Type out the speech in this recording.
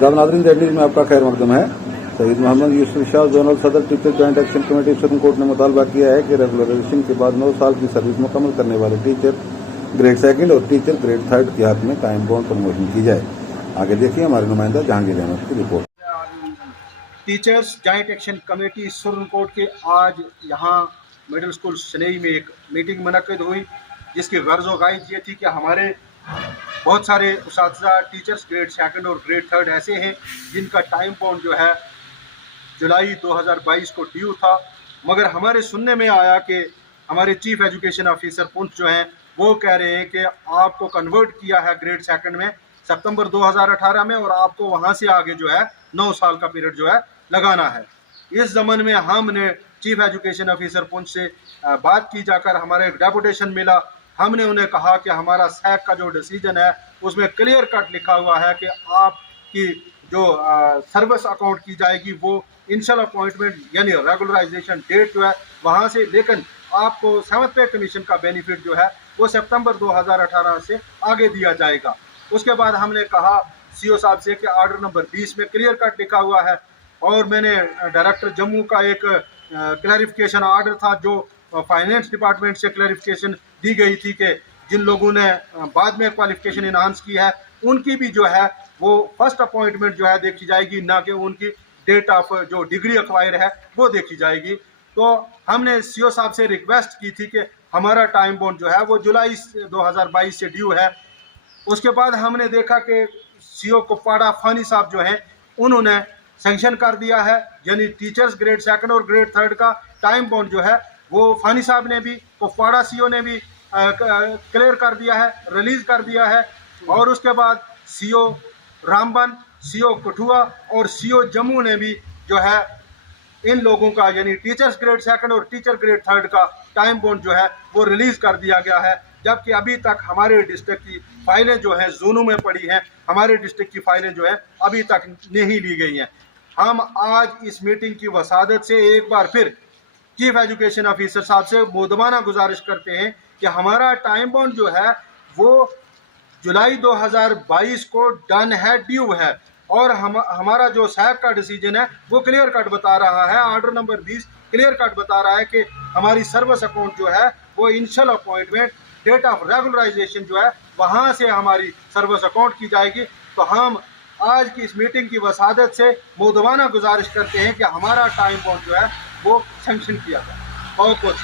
आदाब नाज़रीन, Z news में आपका खैर मकदम है। सईद मोहम्मद यूसुफ शाह जोनल सदर teacher joint action committee supreme court ने मुतालबा किया है कि रेगुलराइजेशन के बाद 9 साल की सर्विस मुकम्मल करने वाले टीचर ग्रेड सेकंड और टीचर ग्रेड थर्ड के हक में टाइम बाउंड प्रमोशन की जाए। आगे देखिए हमारे नुमाइंदा जहांगीर अहमद की report. Teachers joint action committee supreme court के आज यहाँ मिडिल स्कूल शनई में एक मीटिंग मुनक्किद हुई, जिसकी गर्ज व गायद ये थी कि हमारे बहुत सारे उस्ताद टीचर्स ग्रेड सेकंड और ग्रेड थर्ड ऐसे हैं जिनका टाइम बाउंड जो है जुलाई 2022 को ड्यू था, मगर हमारे सुनने में आया कि हमारे चीफ एजुकेशन ऑफिसर पुंछ जो हैं वो कह रहे हैं कि आपको कन्वर्ट किया है ग्रेड सेकंड में सितंबर 2018 में और आपको वहां से आगे जो है 9 साल का पीरियड जो है लगाना है। इस ज़मन में हमने चीफ एजुकेशन ऑफिसर पुंछ से बात की जाकर हमारे एक डेपुटेशन मिला। हमने उन्हें कहा कि हमारा सैक का जो डिसीजन है उसमें क्लियर कट लिखा हुआ है कि आपकी जो सर्विस अकाउंट की जाएगी वो इनिशियल अपॉइंटमेंट यानी रेगुलराइजेशन डेट जो है वहाँ से, लेकिन आपको 7th पे कमीशन का बेनिफिट जो है वो सितंबर 2018 से आगे दिया जाएगा। उसके बाद हमने कहा सीओ साहब से कि ऑर्डर नंबर 20 में क्लियर कट लिखा हुआ है, और मैंने डायरेक्टर जम्मू का एक क्लैरिफिकेशन ऑर्डर था जो फाइनेंस डिपार्टमेंट से क्लैरिफिकेशन दी गई थी कि जिन लोगों ने बाद में क्वालिफिकेशन इनहांस की है उनकी भी जो है वो फर्स्ट अपॉइंटमेंट जो है देखी जाएगी, ना कि उनकी डेट ऑफ जो डिग्री एक्वायर है वो देखी जाएगी। तो हमने सीओ साहब से रिक्वेस्ट की थी कि हमारा टाइम बाउंड जो है वो जुलाई 2022 से ड्यू है। उसके बाद हमने देखा कि सीओ कुपवाड़ा फानी साहब जो हैं उन्होंने सेंक्शन कर दिया है, यानी टीचर्स ग्रेड सेकंड और ग्रेड थर्ड का टाइम बाउंड जो है वो फानी साहब ने भी, कुपवाड़ा सीओ ने भी क्लियर कर दिया है, रिलीज कर दिया है। और उसके बाद सीओ रामबन, सीओ कठुआ और सीओ जम्मू ने भी जो है इन लोगों का यानी टीचर्स ग्रेड सेकंड और टीचर ग्रेड थर्ड का टाइम बाउंड जो है वो रिलीज कर दिया गया है। जबकि अभी तक हमारे डिस्ट्रिक्ट की फाइलें जो हैं जोनों में पड़ी हैं, हमारे डिस्ट्रिक्ट की फाइलें जो है अभी तक नहीं ली गई हैं। हम आज इस मीटिंग की वसादत से एक बार फिर चीफ एजुकेशन ऑफिसर साहब से मुदमाना गुजारिश करते हैं कि हमारा टाइम बाउंड जो है वो जुलाई 2022 को डन है, ड्यू है, और हमारा जो सैक का डिसीजन है वो क्लियर कट बता रहा है, ऑर्डर नंबर 20 क्लियर कट बता रहा है कि हमारी सर्विस अकाउंट जो है वो initial appointment date of regularisation जो है वहाँ से हमारी सर्विस अकाउंट की जाएगी। तो हम आज की इस मीटिंग की वसादत से मुदमाना गुजारिश करते हैं कि हमारा टाइम बाउंड जो है वो सेंक्शन किया जाए। बहुत बहुत